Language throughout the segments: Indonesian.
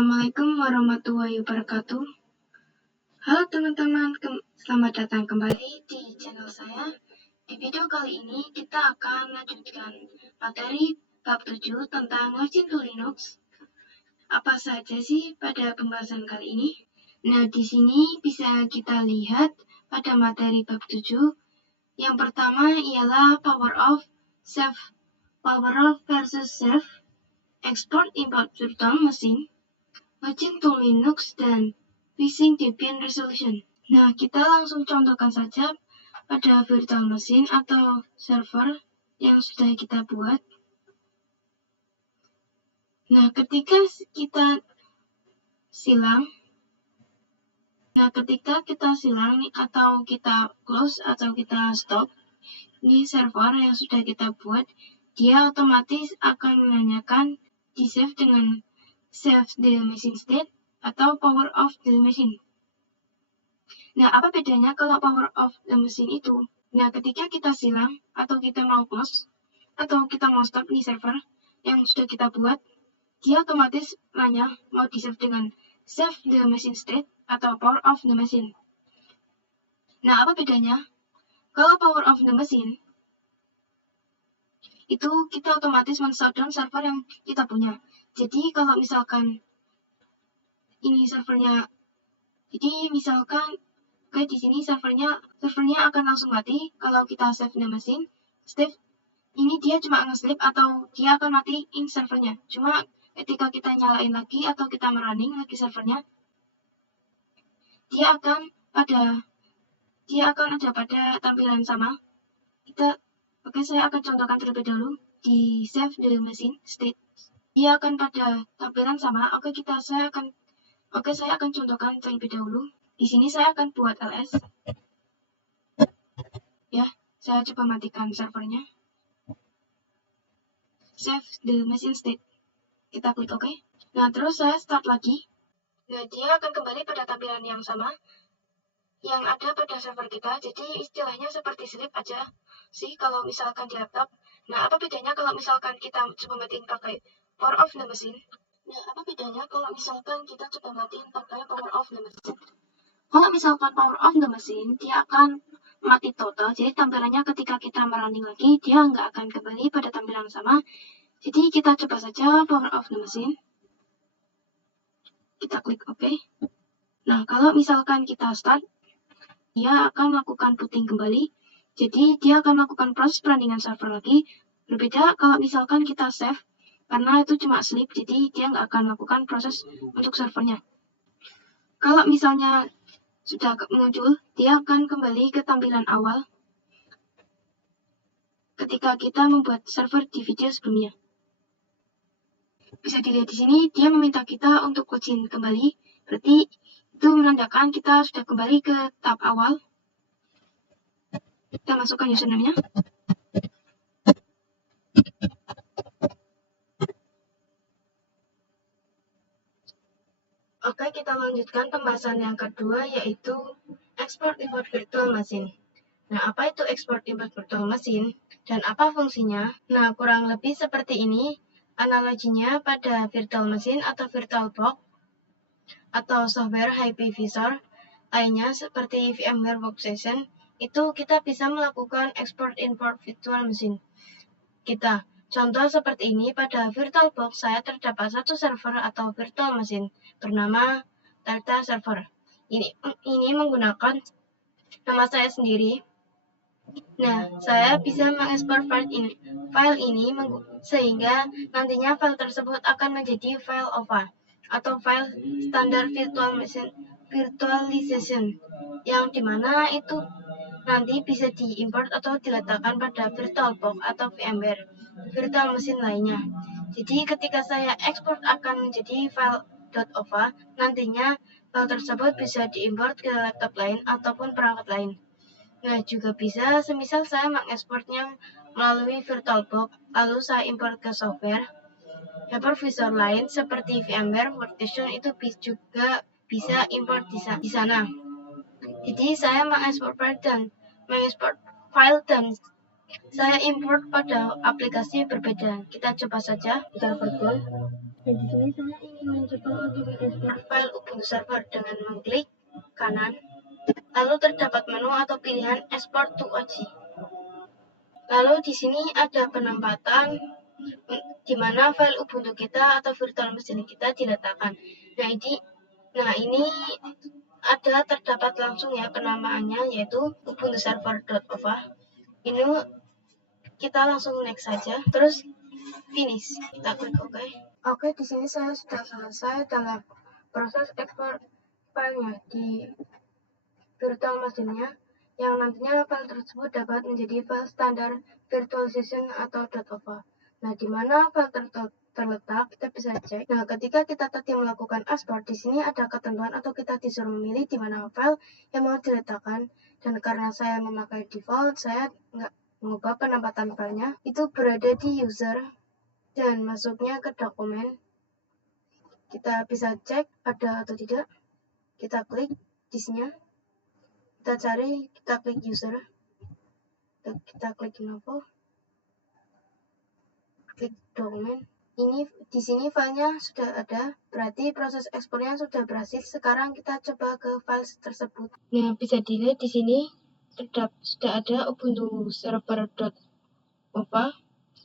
Assalamualaikum warahmatullahi wabarakatuh. Halo teman-teman, selamat datang kembali di channel saya. Di video kali ini kita akan melanjutkan materi bab 7 tentang Merging to Linux. Apa saja sih pada pembahasan kali ini? Nah, di sini bisa kita lihat pada materi bab 7. Yang pertama ialah power off versus save, export import virtual machine, Merging to Linux, dan Phishing Debian Resolution. Nah, kita langsung contohkan saja pada virtual machine atau server yang sudah kita buat. Nah, ketika kita silang atau kita close atau kita stop, ini server yang sudah kita buat, dia otomatis akan menanyakan di save dengan save the machine state atau power off the machine. Nah, apa bedanya kalau power off the machine itu? Nah, ketika kita silang atau kita mau close atau kita mau stop ini server yang sudah kita buat, dia otomatis nanya mau di save dengan save the machine state atau power off the machine. Nah, apa bedanya? Kalau power off the machine itu kita otomatis men-shutdown server yang kita punya. Jadi kalau misalkan ini servernya, jadi misalkan di sini servernya akan langsung mati kalau kita save the machine state. Ini dia cuma nge-sleep atau dia akan matiin servernya. Cuma ketika kita nyalain lagi atau kita merunning lagi servernya, dia akan ada pada tampilan sama. Saya akan contohkan terlebih dahulu di save the machine state. Dia akan pada tampilan sama. Saya akan contohkan terlebih dahulu. Di sini saya akan buat ls. Ya, saya coba matikan servernya. Save the machine state. Kita klik OK. Nah, terus saya start lagi. Nah, dia akan kembali pada tampilan yang sama yang ada pada server kita. Jadi istilahnya seperti sleep aja sih kalau misalkan di laptop. Nah, apa bedanya kalau misalkan kita coba matiin pakai power off the machine? Nah, apa bedanya kalau misalkan kita coba matiin pakai power off the machine? Kalau misalkan power off the machine, dia akan mati total. Jadi tampilannya ketika kita merunning lagi, dia nggak akan kembali pada tampilan sama. Jadi kita coba saja power off the machine. Kita klik OK. Nah, kalau misalkan kita start, dia akan melakukan booting kembali. Jadi dia akan melakukan proses perundingan server lagi. Berbeda kalau misalkan kita save, karena itu cuma sleep, jadi dia nggak akan melakukan proses untuk servernya. Kalau misalnya sudah muncul, dia akan kembali ke tampilan awal ketika kita membuat server di video sebelumnya. Bisa dilihat di sini, dia meminta kita untuk login kembali. Berarti itu menandakan kita sudah kembali ke tab awal. Kita masukkan username-nya. Oke, kita lanjutkan pembahasan yang kedua, yaitu export import virtual machine. Nah, apa itu export import virtual machine dan apa fungsinya? Nah, kurang lebih seperti ini analoginya pada virtual machine atau virtual box atau software hypervisor lainnya seperti VMware Workstation. Itu kita bisa melakukan export import virtual machine kita. Contoh seperti ini, pada VirtualBox saya terdapat satu server atau virtual machine bernama Delta Server. Ini menggunakan nama saya sendiri. Nah, saya bisa mengekspor file ini sehingga nantinya file tersebut akan menjadi file OVA atau file standar virtualization yang dimana itu nanti bisa diimport atau diletakkan pada VirtualBox atau VMware virtual machine lainnya. Jadi ketika saya ekspor akan menjadi file .ova, nantinya file tersebut bisa diimport ke laptop lain ataupun perangkat lain. Nah, juga bisa semisal saya mengekspornya melalui VirtualBox, lalu saya import ke software hypervisor lain seperti VMware Workstation, itu juga bisa import di sana. Jadi saya mengekspor file dan saya import pada aplikasi berbeda. Kita coba saja di server. Dan di sini saya ingin mencoba untuk menginstal file Ubuntu Server dengan mengklik kanan, lalu terdapat menu atau pilihan Export to OG. Lalu di sini ada penempatan di mana file Ubuntu kita atau virtual machine kita diletakkan. Nah ini ada terdapat langsung ya penamaannya, yaitu Ubuntu Server.ova. Ini kita langsung next saja, terus finish, kita klik OK. Oke, di sini saya sudah selesai dalam proses ekspor filenya di virtual machine-nya, yang nantinya file tersebut dapat menjadi file standar virtualization atau .ova. Nah, di mana file terletak kita bisa cek. Nah, ketika kita tadi melakukan export, di sini ada ketentuan atau kita disuruh memilih di mana file yang mau diletakkan. Dan karena saya memakai default, saya nggak mengubah penempatan filenya. Itu berada di user dan masuknya ke dokumen. Kita bisa cek ada atau tidak. Kita klik disknya. Kita cari, kita klik user, kita klik info, klik dokumen. Ini di sini filenya sudah ada, berarti proses ekspornya sudah berhasil. Sekarang kita coba ke file tersebut. Nah, bisa dilihat di sini sudah ada Ubuntu Server.ova.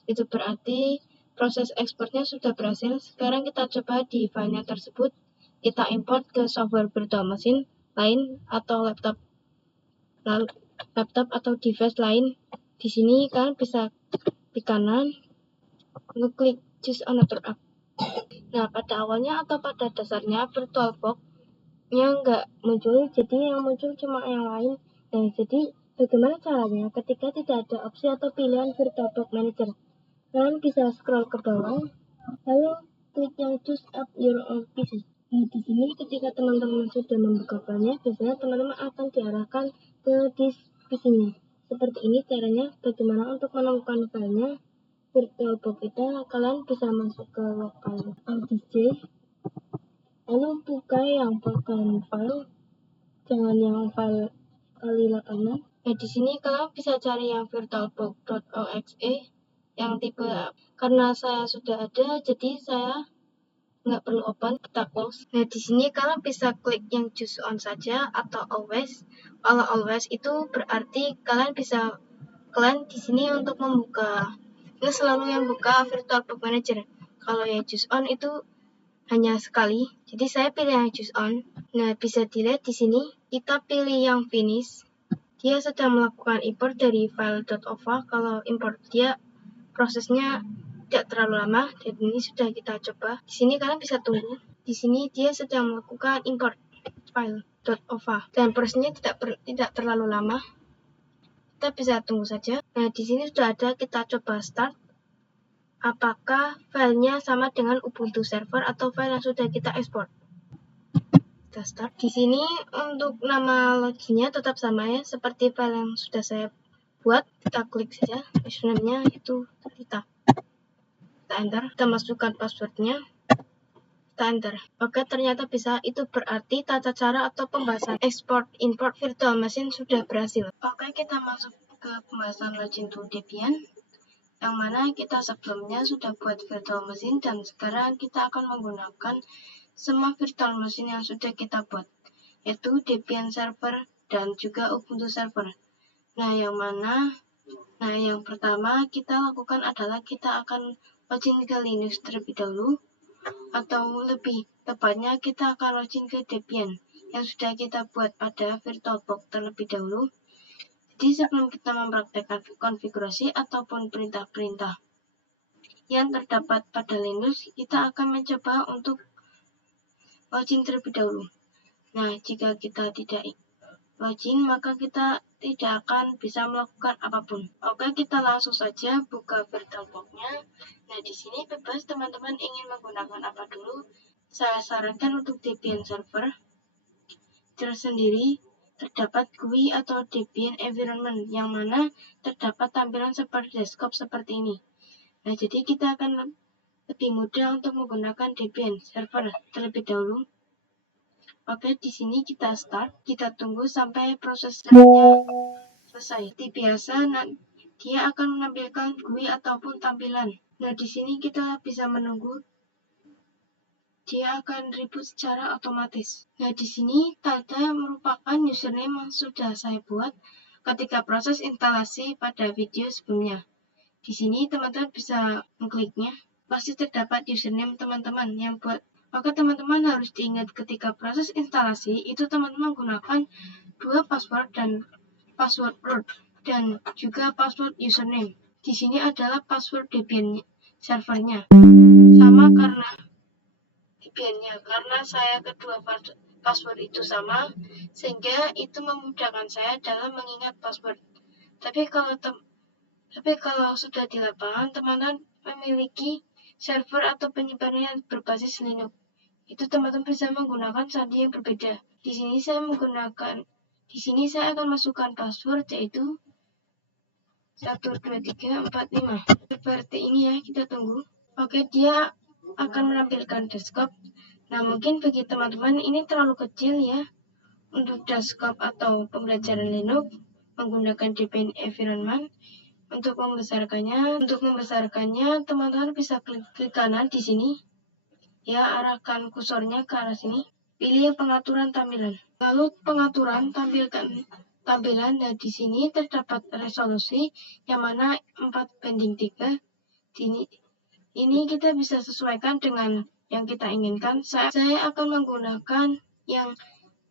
Itu berarti proses ekspornya sudah berhasil. Sekarang kita coba di filenya tersebut. Kita import ke software virtual machine lain atau laptop atau device lain. Di sini kalian bisa di kanan ngeklik choose another app. Nah, pada awalnya atau pada dasarnya VirtualBox-nya nggak muncul, jadi yang muncul cuma yang lain. Nah, jadi bagaimana caranya ketika tidak ada opsi atau pilihan VirtualBox Manager? Kalian bisa scroll ke bawah, lalu klik yang choose app your own PC. Nah, di sini ketika teman-teman sudah membuka filenya, biasanya teman-teman akan diarahkan ke disk PC-nya. Seperti ini caranya. Bagaimana untuk menemukan filenya VirtualBox kita, kalian bisa masuk ke lokal disk, lalu buka yang bagian file, jangan yang file kali 86. Nah, di sini kalian bisa cari yang virtualbox.exe yang tipe, karena saya sudah ada, jadi saya nggak perlu open, kita close. Nah, di sini kalian bisa klik yang choose on saja atau always. Kalau always itu berarti kalian di sini untuk membuka, ini selalu yang buka VirtualBox Manager. Kalau yang choose on itu hanya sekali, jadi saya pilih yang choose on. Nah, bisa dilihat di sini kita pilih yang finish. Dia sedang melakukan import dari file.ova. Kalau import dia prosesnya tidak terlalu lama, dan ini sudah kita coba. Di sini kalian bisa tunggu. Di sini dia sedang melakukan import file.ova dan prosesnya tidak terlalu lama. Kita bisa tunggu saja. Nah, di sini sudah ada, kita coba start. Apakah filenya sama dengan Ubuntu Server atau file yang sudah kita ekspor? Kita start. Di sini untuk nama loginnya tetap sama ya, seperti file yang sudah saya buat. Kita klik saja, username-nya itu kita enter, kita masukkan passwordnya, kita enter. Oke, ternyata bisa. Itu berarti tata cara atau pembahasan export import virtual machine sudah berhasil. Oke, kita masuk ke pembahasan login to Debian, yang mana kita sebelumnya sudah buat virtual machine, dan sekarang kita akan menggunakan semua virtual machine yang sudah kita buat, yaitu Debian Server dan juga Ubuntu Server. Nah, yang pertama kita lakukan adalah kita akan login ke Linux terlebih dahulu, atau lebih tepatnya kita akan login ke Debian yang sudah kita buat pada VirtualBox terlebih dahulu. Jadi sebelum kita mempraktekkan konfigurasi ataupun perintah-perintah yang terdapat pada Linux, kita akan mencoba untuk login terlebih dahulu. Nah, jika kita tidak login, maka kita tidak akan bisa melakukan apapun. Oke, kita langsung saja buka VirtualBox-nya. Nah, di sini bebas teman-teman ingin menggunakan apa dulu. Saya sarankan untuk Debian Server. Tersendiri terdapat GUI atau Debian Environment, yang mana terdapat tampilan seperti desktop seperti ini. Nah, jadi kita akan lebih mudah untuk menggunakan Debian Server terlebih dahulu. Oke, di sini kita start, kita tunggu sampai prosesnya selesai. Seperti biasa, dia akan menampilkan GUI ataupun tampilan. Nah, di sini kita bisa menunggu dia akan reboot secara otomatis. Nah, di sini tanda merupakan username yang sudah saya buat ketika proses instalasi pada video sebelumnya. Di sini teman-teman bisa mengkliknya. Pasti terdapat username teman-teman yang buat. Maka teman-teman harus diingat ketika proses instalasi itu teman-teman gunakan dua password dan password root dan juga password username. Di sini adalah password Debian servernya. Sama karena Debiannya, karena saya kedua password itu sama, sehingga itu memudahkan saya dalam mengingat password. Tapi kalau sudah di lapangan, teman-teman memiliki server atau penyebaran yang berbasis Linux. Itu teman-teman bisa menggunakan sandi yang berbeda. Di sini saya akan masukkan password yaitu 12345. Seperti ini ya, kita tunggu. Oke, dia akan menampilkan desktop. Nah, mungkin bagi teman-teman ini terlalu kecil ya untuk desktop atau pembelajaran Linux menggunakan Debian environment. Untuk membesarkannya, teman-teman bisa klik kanan di sini. Ya, arahkan kursornya ke arah sini. Pilih pengaturan tampilan. Lalu pengaturan tampilan. Nah, di sini terdapat resolusi yang mana 4:3. Ini kita bisa sesuaikan dengan yang kita inginkan. Saya akan menggunakan yang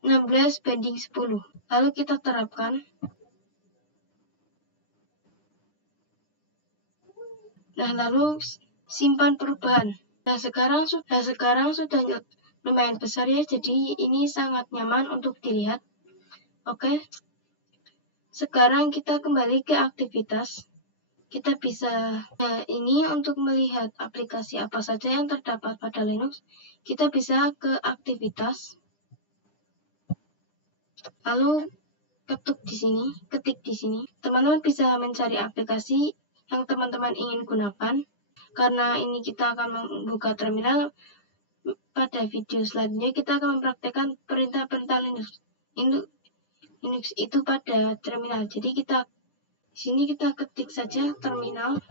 16:10. Lalu kita terapkan. Nah, lalu simpan perubahan. Nah, sekarang sudah lumayan besar ya, jadi ini sangat nyaman untuk dilihat. Oke. Sekarang kita kembali ke aktivitas. Kita bisa, ini untuk melihat aplikasi apa saja yang terdapat pada Linux, kita bisa ke aktivitas, lalu ketik di sini. Teman-teman bisa mencari aplikasi yang teman-teman ingin gunakan. Karena ini kita akan membuka terminal, pada video selanjutnya kita akan mempraktekkan perintah-perintah Linux itu pada terminal. Jadi di sini kita ketik saja terminal.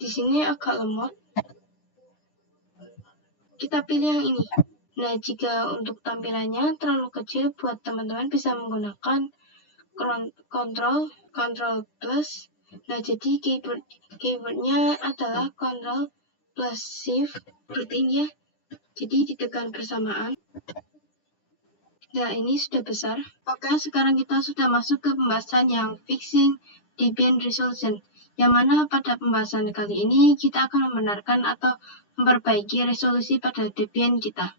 Di sini agak lemot. Kita pilih yang ini. Nah, jika untuk tampilannya terlalu kecil buat teman-teman bisa menggunakan Ctrl plus. Nah, jadi keyboardnya adalah Ctrl plus Shift seperti ini ya. Jadi ditekan bersamaan. Nah, ini sudah besar. Oke, sekarang kita sudah masuk ke pembahasan yang fixing Debian resolution. Yang mana pada pembahasan kali ini kita akan membenarkan atau memperbaiki resolusi pada Debian kita.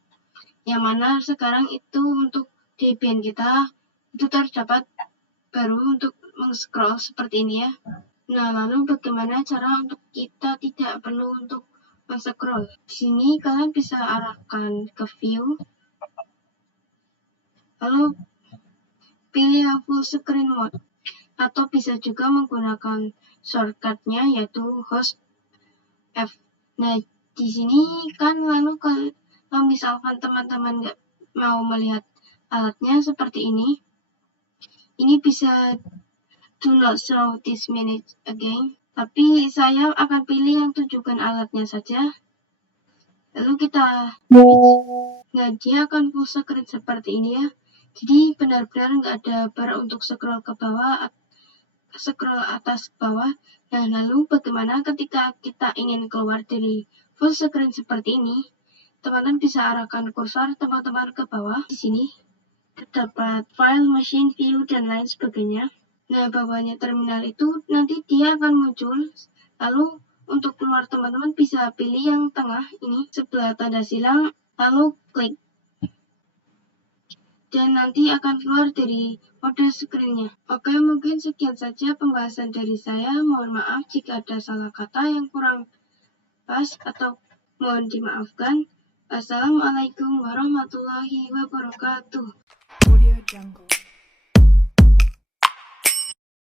Yang mana sekarang itu untuk Debian kita itu terdapat baru untuk meng-scroll seperti ini ya. Nah, lalu bagaimana cara untuk kita tidak perlu untuk men-scroll? Di sini kalian bisa arahkan ke view. Lalu pilih full screen mode. Atau bisa juga menggunakan shortcutnya yaitu host F. Nah, di sini kan lalu kalau misalkan teman-teman nggak mau melihat alatnya seperti ini bisa do not show this minute again. Tapi saya akan pilih yang tunjukkan alatnya saja. Lalu kita nah, dia akan full screen seperti ini ya. Jadi benar-benar nggak ada bar untuk scroll ke bawah, scroll atas ke bawah. Nah, lalu bagaimana ketika kita ingin keluar dari full screen seperti ini? Teman-teman bisa arahkan kursor teman-teman ke bawah. Di sini terdapat file, machine, view, dan lain sebagainya. Nah, bawahnya terminal itu nanti dia akan muncul. Lalu untuk keluar teman-teman bisa pilih yang tengah ini sebelah tanda silang, lalu klik. Dan nanti akan keluar dari mode screen-nya. Oke, mungkin sekian saja pembahasan dari saya. Mohon maaf jika ada salah kata yang kurang pas atau mohon dimaafkan. Assalamualaikum warahmatullahi wabarakatuh.